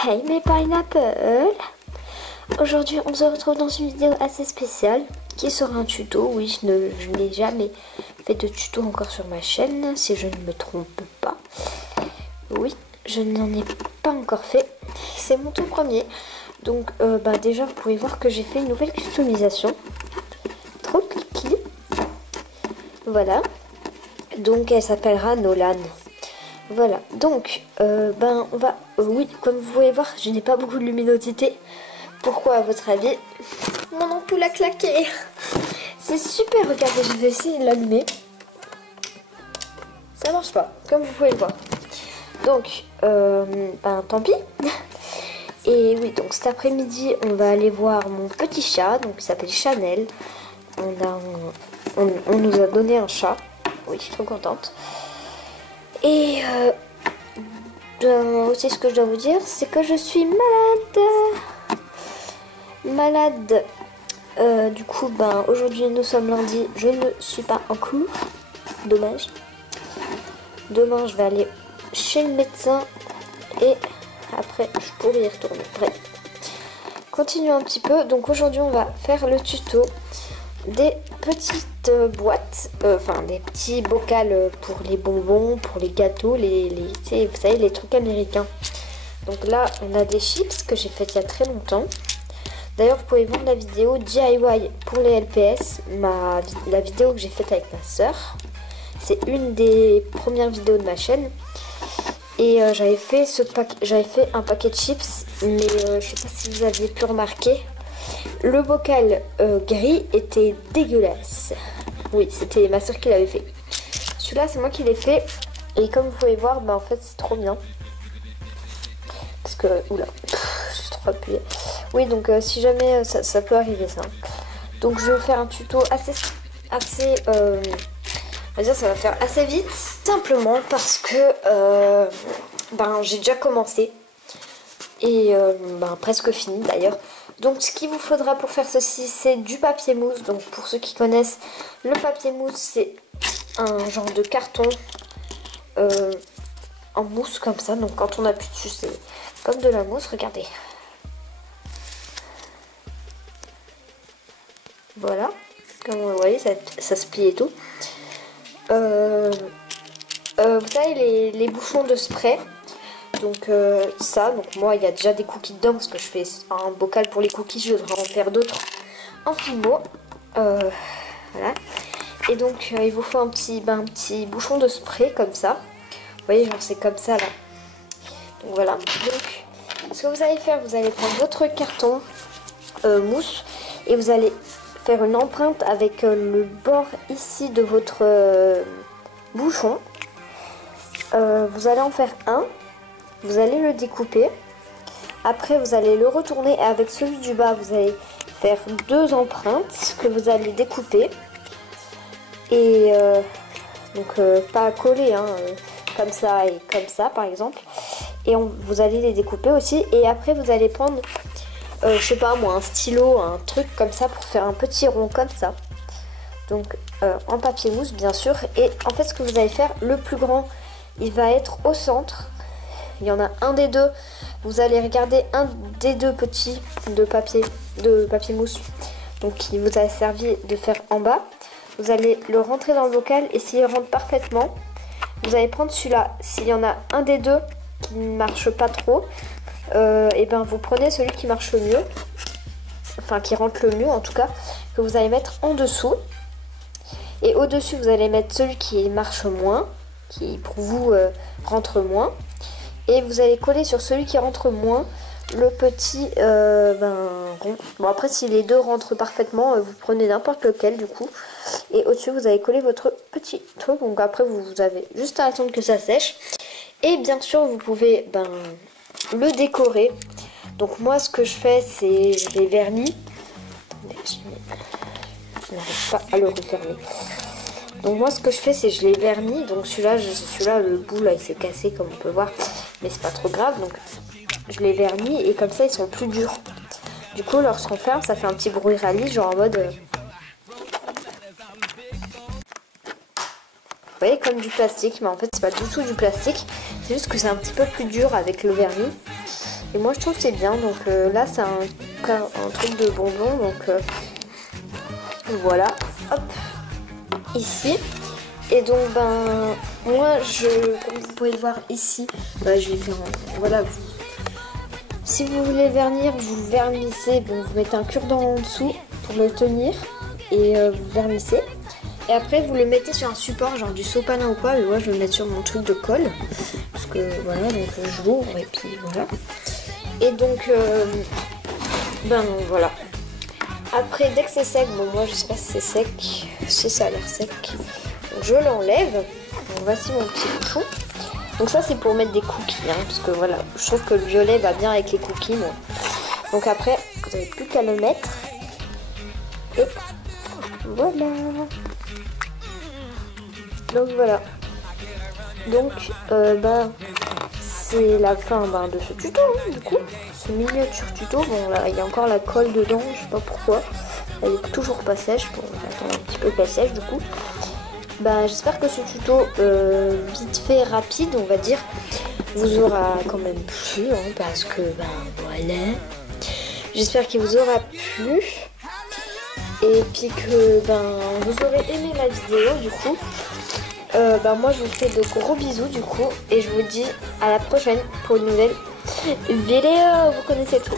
Hey mes pineapple. Aujourd'hui on se retrouve dans une vidéo assez spéciale qui sera un tuto. Oui, je n'ai jamais fait de tuto encore sur ma chaîne, si je ne me trompe pas. Oui, je n'en ai pas encore fait. C'est mon tout premier. Donc déjà vous pouvez voir que j'ai fait une nouvelle customisation. Trop cliquée. Voilà. Donc elle s'appellera Nolan. Voilà, donc on va... oui, comme vous pouvez voir, je n'ai pas beaucoup de luminosité. Pourquoi à votre avis? Mon ampoule a claqué. C'est super, regardez, je vais essayer de l'allumer. Ça marche pas, comme vous pouvez le voir. Donc, tant pis. Et oui, donc cet après-midi, on va aller voir mon petit chat, donc il s'appelle Chanel. On nous a donné un chat. Oui, je suis trop contente. Et aussi ce que je dois vous dire, c'est que je suis malade. Du coup, aujourd'hui nous sommes lundi, je ne suis pas en cours. Dommage. Demain, je vais aller chez le médecin et après, je pourrai y retourner. Bref. Continuons un petit peu. Donc aujourd'hui, on va faire le tuto des petites boîtes, des petits bocals pour les bonbons, pour les gâteaux, vous savez, les trucs américains. Donc là, on a des chips que j'ai faites il y a très longtemps. D'ailleurs, vous pouvez voir la vidéo DIY pour les LPS, la vidéo que j'ai faite avec ma soeur. C'est une des premières vidéos de ma chaîne. Et j'avais fait un paquet de chips, mais je sais pas si vous aviez pu remarquer. Le bocal gris était dégueulasse. Oui, c'était ma soeur qui l'avait fait. Celui-là, c'est moi qui l'ai fait. Et comme vous pouvez voir, en fait, c'est trop bien. Parce que, oula, je suis trop appuyée. Oui, donc si jamais, ça peut arriver, ça. Donc, je vais vous faire un tuto assez on va dire, ça va faire assez vite. Simplement parce que, j'ai déjà commencé. Et presque fini d'ailleurs. Donc ce qu'il vous faudra pour faire ceci, c'est du papier mousse. Donc pour ceux qui connaissent, le papier mousse, c'est un genre de carton en mousse comme ça. Donc quand on appuie dessus, c'est comme de la mousse, regardez. Voilà, comme vous voyez, ça se plie et tout. Vous savez, les bouchons de spray. Donc donc moi il y a déjà des cookies dedans parce que je fais un bocal pour les cookies, je devrais en faire d'autres en filmo. Voilà. Et donc il vous faut un petit bouchon de spray comme ça. Vous voyez, genre c'est comme ça là. Donc voilà. Donc ce que vous allez faire, vous allez prendre votre carton mousse et vous allez faire une empreinte avec le bord ici de votre bouchon. Vous allez en faire un. Vous allez le découper. Après, vous allez le retourner et avec celui du bas, vous allez faire deux empreintes que vous allez découper. Et pas coller, comme ça et comme ça, par exemple. Et vous allez les découper aussi. Et après, vous allez prendre, je sais pas moi, un stylo, un truc comme ça pour faire un petit rond comme ça. Donc, en papier mousse, bien sûr. Et en fait, ce que vous allez faire, le plus grand, il va être au centre. Il y en a un des deux. Vous allez regarder un des deux petits de papier mousse. Donc qui vous a servi de faire en bas. Vous allez le rentrer dans le bocal et s'il rentre parfaitement, vous allez prendre celui-là. S'il y en a un des deux qui ne marche pas trop, vous prenez celui qui marche le mieux. Enfin qui rentre le mieux en tout cas. Que vous allez mettre en dessous. Et au-dessus vous allez mettre celui qui marche moins. Qui pour vous rentre moins. Et vous allez coller sur celui qui rentre moins le petit rond. Bon après si les deux rentrent parfaitement, vous prenez n'importe lequel du coup. Et au-dessus vous allez coller votre petit truc. Donc après vous avez juste à attendre que ça sèche. Et bien sûr vous pouvez le décorer. Donc moi ce que je fais c'est je les vernis. Je n'arrive pas à le refermer. Donc moi ce que je fais c'est je les vernis. Donc celui-là le bout là il s'est cassé comme on peut voir. Mais c'est pas trop grave. Donc je les vernis et comme ça ils sont plus durs. Du coup lorsqu'on ferme ça fait un petit bruit rallye genre en mode... Vous voyez comme du plastique. Mais en fait c'est pas du tout du plastique. C'est juste que c'est un petit peu plus dur avec le vernis. Et moi je trouve que c'est bien. Donc là c'est un truc de bonbon. Donc voilà. Hop. Ici. Et donc ben moi comme vous pouvez le voir ici, bah, je vais faire voilà. Si vous voulez vernir, vous le vernissez. Bon, vous mettez un cure-dent en dessous pour le tenir. Et vous vernissez. Et après vous le mettez sur un support, genre du sopalin ou quoi. Mais moi je vais le mettre sur mon truc de colle. Parce que voilà, donc je l'ouvre et puis voilà. Et donc ben voilà. Après dès que c'est sec, bon moi je sais pas si c'est sec. Si ça a l'air sec. Donc je l'enlève. Donc voici mon petit bouchon. Donc ça c'est pour mettre des cookies. Hein, parce que voilà, je trouve que le violet va bien avec les cookies moi. Donc après, vous n'avez plus qu'à le mettre. Et voilà. Donc voilà. Donc bah c'est la fin de ce tuto hein, du coup. Ce miniature tuto. Bon là il y a encore la colle dedans, je sais pas pourquoi. Elle est toujours pas sèche. Bon on va attendre un petit peu qu'elle sèche du coup. Bah j'espère que ce tuto vite fait rapide on va dire vous aura quand même plu hein, parce que ben voilà. J'espère qu'il vous aura plu. Et puis que ben vous aurez aimé ma vidéo du coup. Ben moi je vous fais de gros bisous du coup. Et je vous dis à la prochaine pour une nouvelle vidéo. Vous connaissez tout.